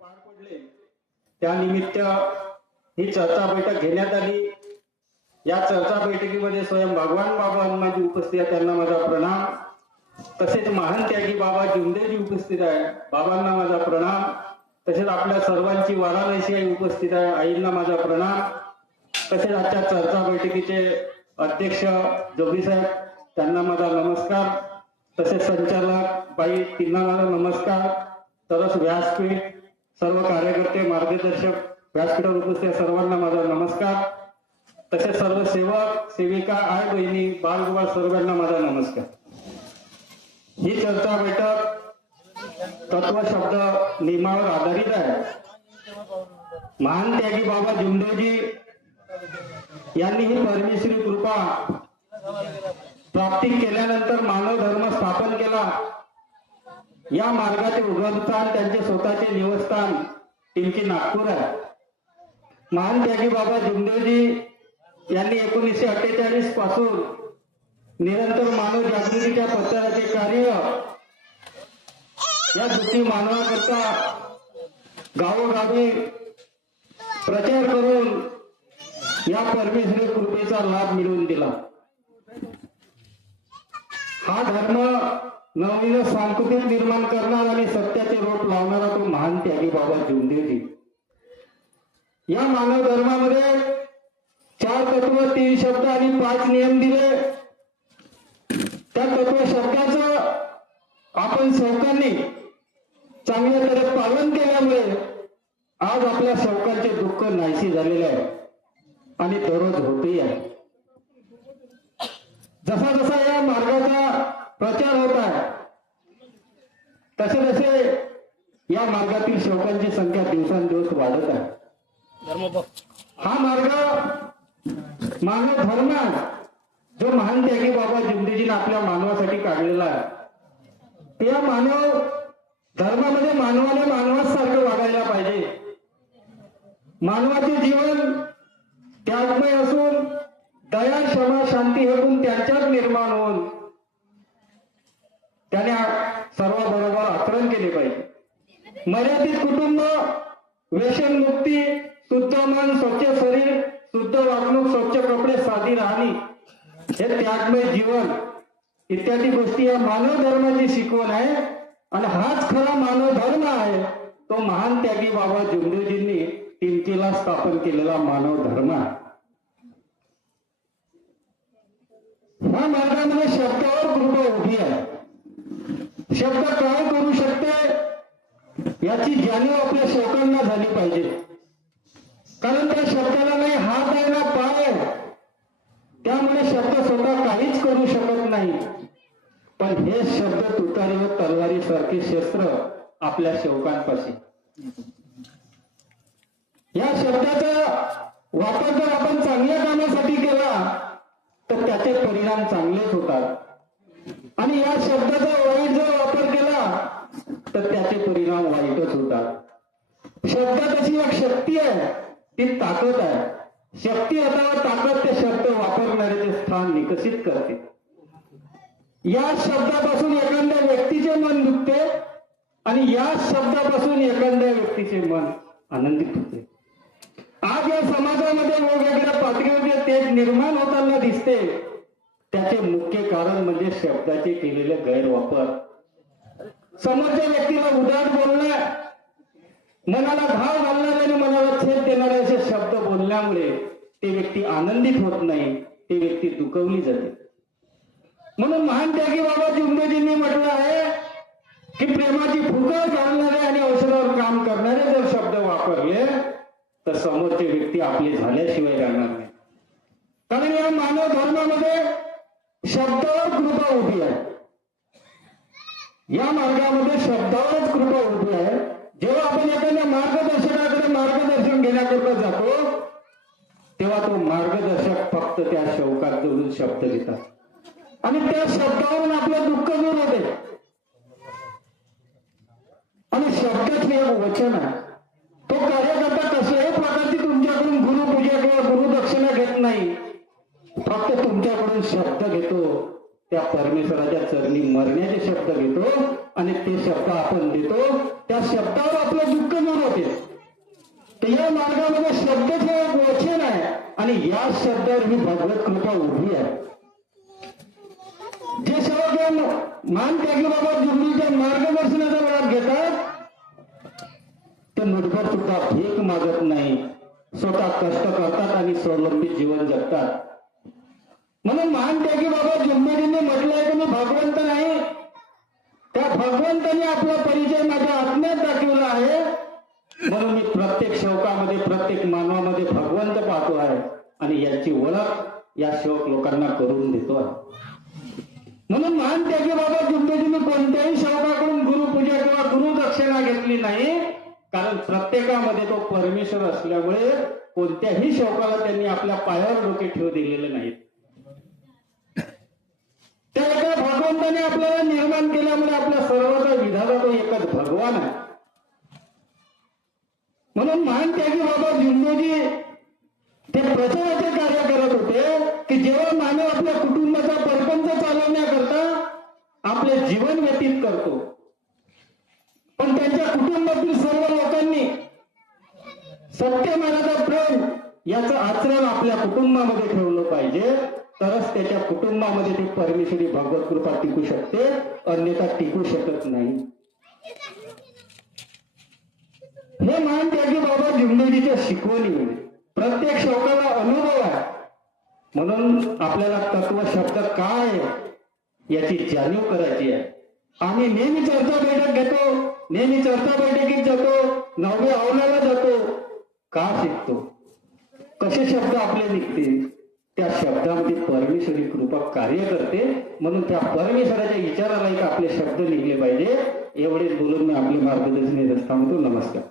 पार पडले. त्यानिमित्त ही चर्चा बैठक घेण्यात आली. या चर्चा बैठकीमध्ये स्वयं भगवान बाबा हनुमानजी उपस्थित आहे त्यांना माझा प्रणाम. तसेच महान त्यागी बाबा जिंदेजी उपस्थित आहे बाबांना माझा प्रणाम. तसेच आपल्या सर्वांची वाराणसी आई उपस्थित आहे आईंना माझा प्रणाम. तसेच आजच्या चर्चा बैठकीचे अध्यक्ष जोगी साहेब त्यांना माझा नमस्कार. तसेच संचालक बाई तिन्हा माझा नमस्कार. तरच व्यासपीठ सर्व कार्यकर्ते मार्गदर्शक व्यासपीठावर उपस्थित सर्वांना माझा नमस्कार. तसेच सर्व सेवक सेविका आय बहिणी बालगोपाल सर्वांना माझा नमस्कार. ही चर्चा बैठक तत्व शब्द नियमावर आधारित आहे. महान त्यागी बाबा जुंडोजी यांनी ही परमेश्वरी कृपा प्राप्ती केल्यानंतर मानव धर्म स्थापन केला. या मार्गाचे उगमस्थान त्यांचे स्वतःचे निवस्थान टिंकी नागपूर आहे. महान त्यागी बाबा जुमदेवजी यांनी एकोणीसशे अठ्ठेचाळीसपासून निरंतर मानव जागृतीच्या प्रचाराचे कार्य या दुःखी मानवाकरता गावोगावी प्रचार करून या परमेश्वरी कृपेचा लाभ मिळवून दिला. हा धर्म नवनीला सांस्कृतिक निर्माण करणार आणि सत्याचे रोप लावणारा तो महान त्यागी बाबा जुंदेजी या मानव धर्मामध्ये चार तत्व तीन शब्द आणि पाच नियम दिले. त्या तत्व शब्दाचं आपण शौकांनी चांगल्या तऱ्हे पालन केल्यामुळे आज आपल्या शौकांचे दुःख नाहीशी झालेले आहे आणि दररोज होतही आहे. जसा जसा या मार्गाचा प्रचार होता तसे तसे या मार्गातील शौकांची संख्या दिवसांदिवस वाढत आहे. हा मार्ग मानव धर्म जो महान त्यागी बाबा जिंदजीने आपल्या मानवासाठी काढलेला आहे. या मानव धर्मामध्ये मानवाने मानवासारखं वागायला पाहिजे. मानवाचे जीवन त्यागमय असून दया क्षमा शांती हे गुण त्यांच्यात निर्माण होऊन त्याने सर्वाबरोबर पालन केले पाहिजे. मर्यादित कुटुंब व्यसनमुक्ती शुद्ध मन स्वच्छ शरीर शुद्ध वागणूक स्वच्छ कपडे साधी राहणी हे त्यागमय जीवन इत्यादी गोष्टी या मानव धर्माची शिकवण आहे. आणि हाच खरा मानव धर्म आहे तो महान त्यागी बाबा जुंदेजींनी किमतीला स्थापन केलेला मानव धर्म आहे. ह्या मार्गामध्ये शब्दावर कृपा उभी आहे. शब्द काय करू शकतो? याची जाणीव आपल्या शोकांना झाली पाहिजे. कारण त्या शब्दाला नाही हात आहे ना पाय आहे. त्यामुळे शब्द स्वतः काहीच करू शकत नाही. पण हे शब्द तुतारी व तलवारी सारखे शस्त्र आपल्या शेवकांपाशी या शब्दाचा वापर जर आपण चांगल्या कामासाठी केला तर त्याचे परिणाम चांगलेच होतात. आणि या शब्दाचा वाईट जर तर त्याचे परिणाम वाईटच होतात. शब्दात एक शक्ती आहे ती ताकद आहे. शक्ती अथवा ताकद ते शब्द वापरणाऱ्याचे स्थान विकसित करते. या शब्दापासून एखाद्या व्यक्तीचे मन दुखते आणि या शब्दापासून एखाद्या व्यक्तीचे मन आनंदित होते. आज या समाजामध्ये वेगवेगळ्या पातळीवर तेज निर्माण होताना दिसते. त्याचे मुख्य कारण म्हणजे शब्दाचे केलेले गैरवापर. समोरच्या व्यक्तीला उदार बोलणं मनाला घाव घालणार आणि मनाला छेद देणारे असे शब्द बोलल्यामुळे ती व्यक्ती आनंदित होत नाही ती व्यक्ती दुखवली जाते. म्हणून महान त्यागी बाबा जुंदेजींनी म्हटलं आहे की प्रेमाची फुकट घालणारे आणि औषधावर काम करणारे जर शब्द वापरले तर समोरचे व्यक्ती आपले झाल्याशिवाय राहणार नाही. कारण या मानव धर्मामध्ये शब्दावर कृपा उभी आहे. या मार्गामध्ये शब्दावरच कृपा उभी आहे जेव्हा आपण एखाद्या मार्गदर्शकाकडे मार्गदर्शन घेण्याकरता जातो तेव्हा तो मार्गदर्शक फक्त त्या शौकात जोडून शब्द घेतात आणि त्या शब्दावरून आपलं दुःख दूर होते. आणि शब्दच एक वचन आहे. तो कार्यकर्ता कसल्याही प्रकारची तुमच्याकडून गुरुपूजा किंवा गुरुदक्षिणा घेत नाही. फक्त तुमच्याकडून शब्द घेतो. त्या परमेश्वराच्या चरणी मरण्याचे शब्द घेतो आणि ते शब्द आपण देतो त्या शब्दावर आपलं दुःख दूर होते. या मार्गामध्ये शब्द एक वचन आहे आणि या शब्दावर ही भगवत कृपा उभी आहे. जे सर्व मान त्यागी बाबा जुंबीच्या मार्गदर्शनाचा लाभ घेतात ते मुठभर सुद्धा भीक मागत नाही. स्वतः कष्ट करतात आणि स्वावलंबी जीवन जगतात. म्हणून महान त्यागी बाबा जुंबेरीने म्हटलंय की मी भगवंत नाही. त्या भगवंताने आपला परिचय माझ्या आत्म्यात दाखवला आहे. म्हणून मी प्रत्येक शोकामध्ये प्रत्येक मानवामध्ये भगवंत पाहतो आहे. आणि याची ओळख या शेवक लोकांना करून देतो आहे. म्हणून महान त्यागी बाबा जुंबेजीने कोणत्याही शोकाकडून गुरुपूजा किंवा गुरु दक्षिणा घेतली नाही. कारण प्रत्येकामध्ये तो परमेश्वर असल्यामुळे कोणत्याही शोकाला त्यांनी आपल्या पायावर डोके ठेवू दिलेले नाहीत त्या एका भगवंताने आपल्याला निर्माण केल्यामुळे आपल्या सर्वांचा विधाता तो एकच भगवान आहे. म्हणून महान त्यागी बाबा जुंबोजी ते प्रचाराचे कार्य करत होते की जेव्हा मानव आपल्या कुटुंबाचा परपंच चालवण्याकरता आपले जीवन व्यतीत करतो. पण त्यांच्या कुटुंबातील सर्व लोकांनी सत्य सत्यमानाचा प्रेम याचं आचरण आपल्या कुटुंबामध्ये ठेवलं पाहिजे. तरच त्याच्या कुटुंबामध्ये ती परमेश्वरी भगवत कृपा टिकू शकते अन्यथा टिकू शकत नाही. हे मान त्यागी बाबा जिंदगीच्या शिकवणी प्रत्येक शब्दाला अनुभव आहे. म्हणून आपल्याला तत्व शब्द काय आहे याची जाणीव करायची आहे. आम्ही नेहमी चर्चा बैठक घेतो नेहमी चर्चा बैठकीत जातो नवव्या अवलाला जातो का शिकतो? कसे शब्द आपले निघतील? त्या शब्दामध्ये परमेश्वरी कृपा कार्य करते. म्हणून त्या परमेश्वराच्या विचाराला एक आपले शब्द लिहिले पाहिजे. एवढेच बोलून मी आपले मार्गदर्शन येत थांबतो नमस्कार.